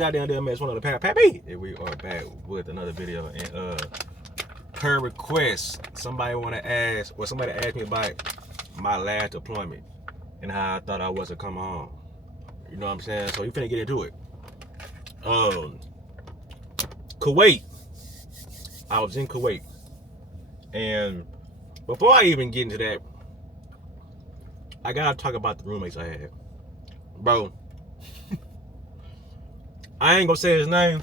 goddamn damn match, one of the Pappy. And we are back with another video. And per request, somebody asked me about my last deployment and how I thought I was to come home. You know what I'm saying? So you finna get into it. Kuwait. I was in Kuwait. And before I even get into that, I gotta talk about the roommates I had. Bro, I ain't gonna say his name,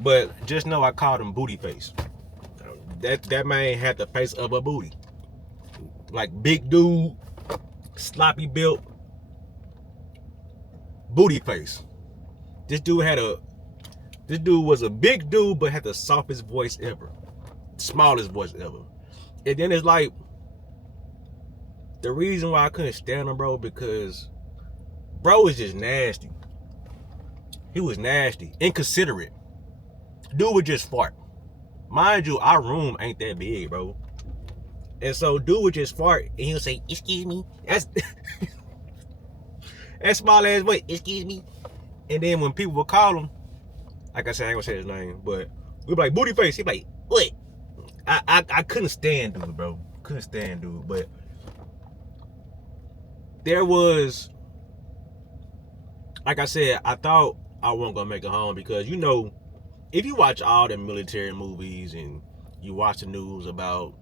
but just know I called him Booty Face. That man had the face of a booty. Like big dude, sloppy built, booty face. This dude was a big dude, but had the softest voice ever. Smallest voice ever. And then it's like, the reason why I couldn't stand him, bro, because bro is just nasty. He was nasty, inconsiderate. Dude would just fart. Mind you, our room ain't that big, bro. And so dude would just fart and he'll say, "Excuse me." That's that small ass voice, "Excuse me." And then when people would call him, like I said, I ain't gonna say his name, but we'd be like, "Booty Face." He'd be like, "What?" I couldn't stand dude, bro. Couldn't stand dude. But there was, like I said, I thought I wasn't gonna make it home because, you know, if you watch all the military movies and you watch the news about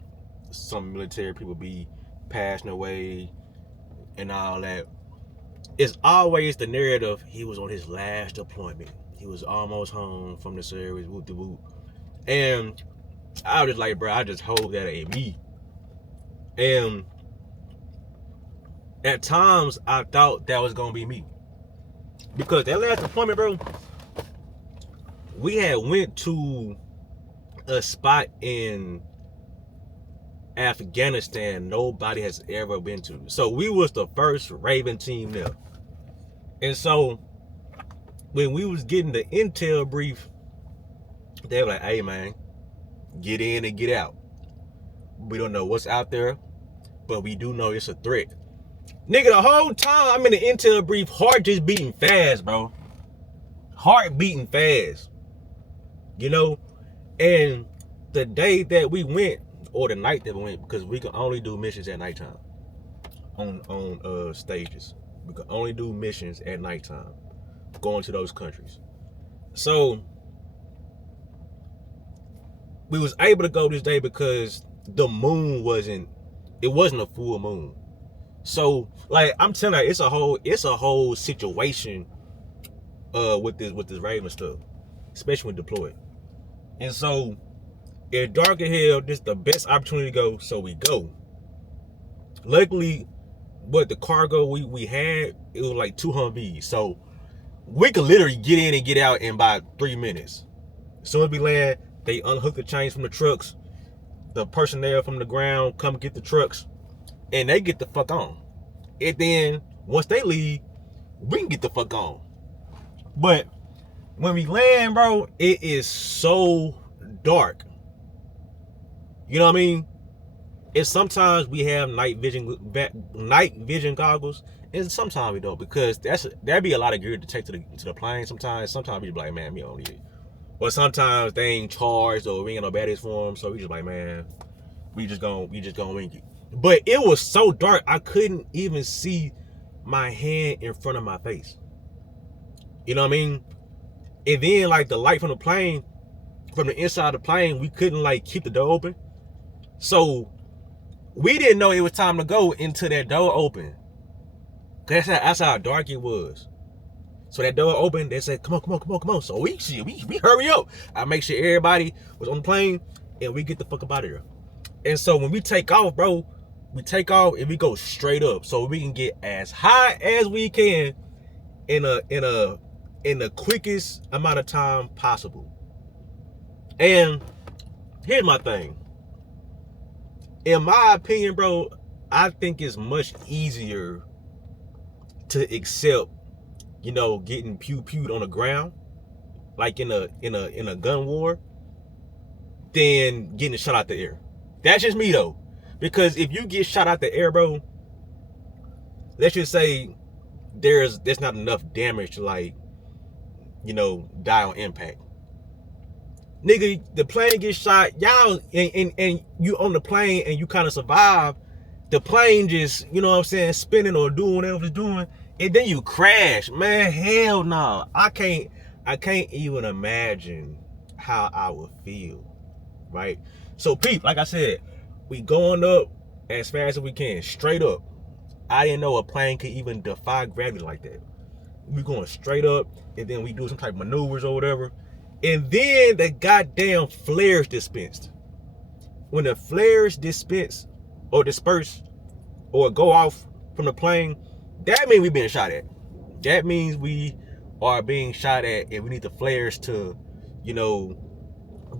some military people be passing away and all that, it's always the narrative, he was on his last deployment. He was almost home from the service, whoop de whoop. And I was just like, bro, I just hope that ain't me. And at times, I thought that was gonna be me. Because that last deployment, bro, we had went to a spot in Afghanistan nobody has ever been to. So we was the first Raven team there. And so when we was getting the intel brief, they were like, "Hey man, get in and get out. We don't know what's out there, but we do know it's a threat." Nigga, the whole time I'm in the intel brief, heart just beating fast, bro. Heart beating fast. You know? And the day that we went, or the night that we went, because we can only do missions at nighttime on stages. We can only do missions at nighttime going to those countries. So we was able to go this day because the moon wasn't a full moon. So like I'm telling you, it's a whole situation with this Raven stuff, especially when deployed. And so it's dark as hell. This is the best opportunity to go, so we go. Luckily, but the cargo we had, it was like 2 Humvees, so we could literally get in and get out in about 3 minutes. As soon as we land, they unhook the chains from the trucks. The personnel from the ground come get the trucks, and they get the fuck on. And then once they leave, we can get the fuck on. But when we land, bro, it is so dark. You know what I mean? And sometimes we have night vision goggles, and sometimes we don't, because that'd be a lot of gear to take to the plane. Sometimes we just be like, man, we don't need it. Or sometimes they ain't charged, or we ain't got no batteries for them, so we just like, man, we just gonna wing it. But it was so dark, I couldn't even see my hand in front of my face. You know what I mean? And then like the light from the plane, from the inside of the plane, we couldn't like keep the door open. So we didn't know it was time to go until that door opened. That's how dark it was. So that door opened, they said, come on. So we hurry up. I make sure everybody was on the plane and we get the fuck up out of here. And so when we take off, bro, we take off and we go straight up so we can get as high as we can in the quickest amount of time possible. And here's my thing. In my opinion, bro, I think it's much easier to accept, you know, getting pew-pewed on the ground, like in a gun war, than getting shot out the air. That's just me though. Because if you get shot out the air, bro, let's just say there's not enough damage to like die on impact. Nigga, the plane gets shot, y'all, and you on the plane and you kind of survive. The plane just, spinning or doing whatever it's doing, and then you crash. Man, hell no. I can't even imagine how I would feel, right? So, peep, like I said, we going up as fast as we can, straight up. I didn't know a plane could even defy gravity like that. We going straight up, and then we do some type of maneuvers or whatever. And then the goddamn flares dispensed. When the flares dispense or disperse or go off from the plane, that means we being shot at. That means we are being shot at, and we need the flares to,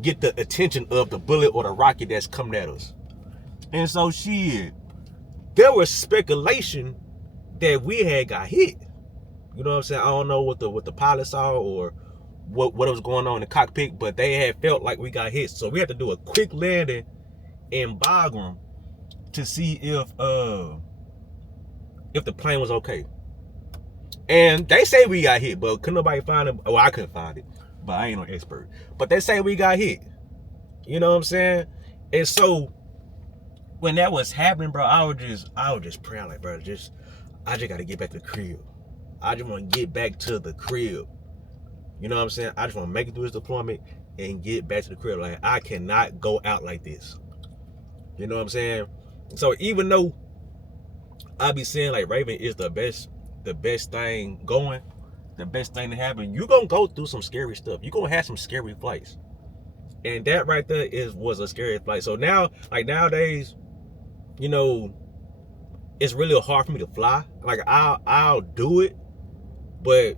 get the attention of the bullet or the rocket that's coming at us. And so shit, there was speculation that we had got hit. You know what I'm saying? I don't know what the pilot saw or what was going on in the cockpit, but they had felt like we got hit. So we had to do a quick landing in Bagram to see if the plane was okay. And they say we got hit, but couldn't nobody find it. Well, I couldn't find it, but I ain't no expert. But they say we got hit. You know what I'm saying? And so when that was happening, bro, I was just praying like, bro, I just gotta get back to the crib. I just want to get back to the crib. You know what I'm saying? I just want to make it through this deployment and get back to the crib. Like, I cannot go out like this. You know what I'm saying? So even though I be saying like Raven is the best thing going, the best thing to happen, you're gonna go through some scary stuff. You're gonna have some scary flights. And that right there was a scary flight. So now, like nowadays, it's really hard for me to fly. Like I'll do it, but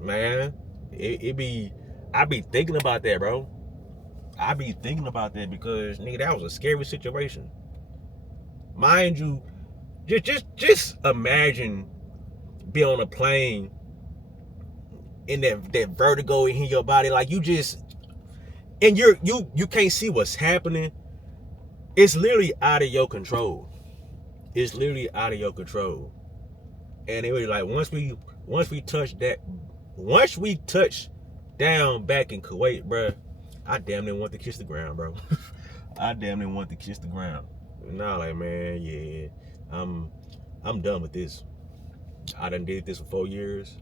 man, I be thinking about that, bro. I be thinking about that because nigga, that was a scary situation. Mind you, just imagine being on a plane and that vertigo in your body, like you can't see what's happening. It's literally out of your control. It's literally out of your control. And it was like once we touch down back in Kuwait, bro, I damn near want to kiss the ground, bro. I damn near want to kiss the ground. Now, like, man, yeah, I'm done with this. I done did this for 4 years.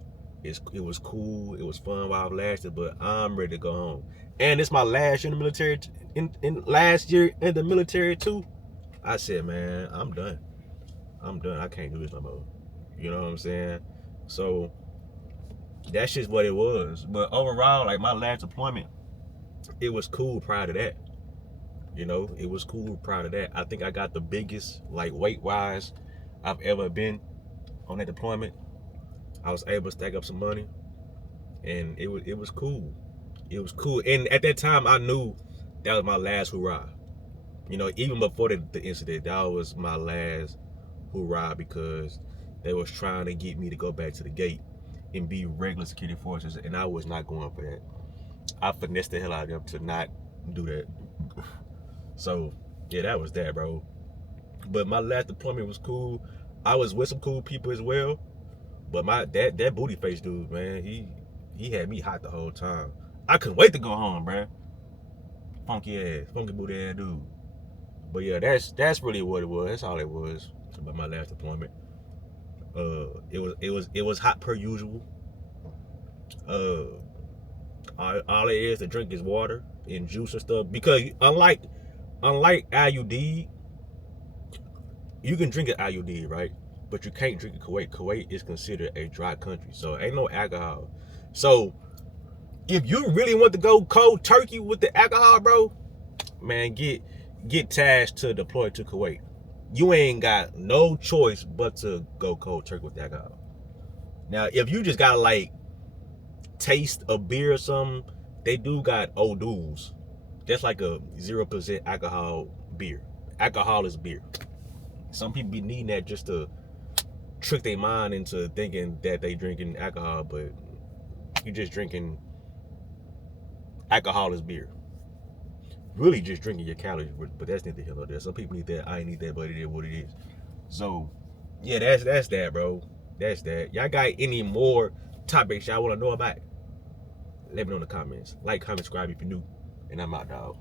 It was cool. It was fun while it lasted, but I'm ready to go home. And it's my last year in the military. In last year in the military too. I said, man, I'm done. I can't do this no more. You know what I'm saying? So that's just what it was. But overall, like my last deployment, it was cool prior to that. It was cool prior to that. I think I got the biggest, like weight wise, I've ever been on that deployment. I was able to stack up some money, and it was cool. It was cool. And at that time, I knew that was my last hoorah. Even before the incident, that was my last hoorah because they was trying to get me to go back to the gate and be regular security forces, and I was not going for that. I finessed the hell out of them to not do that. So yeah, that was that, bro. But my last deployment was cool. I was with some cool people as well. But that booty face dude, man, he had me hot the whole time. I couldn't wait to go home, bro. Funky booty ass dude. But yeah, that's really what it was. That's all it was about my last deployment. It was hot per usual. All it is to drink is water and juice and stuff. Because unlike IUD, you can drink an IUD, right? But you can't drink in Kuwait. Kuwait is considered a dry country, so ain't no alcohol. So if you really want to go cold turkey with the alcohol, bro, man, get tasked to deploy to Kuwait. You ain't got no choice but to go cold turkey with the alcohol. Now, if you just gotta like taste a beer or something, they do got O'Doul's. That's like a 0% alcohol beer. Alcohol is beer. Some people be needing that just to trick their mind into thinking that they drinking alcohol, but you just drinking alcohol is beer. Really just drinking your calories, but that's neither here nor there. Some people need that. I ain't need that, but it is what it is. So yeah, that's that, bro. That's that. Y'all got any more topics y'all want to know about? Let me know in the comments. Like, comment, subscribe if you're new. And I'm out, dog.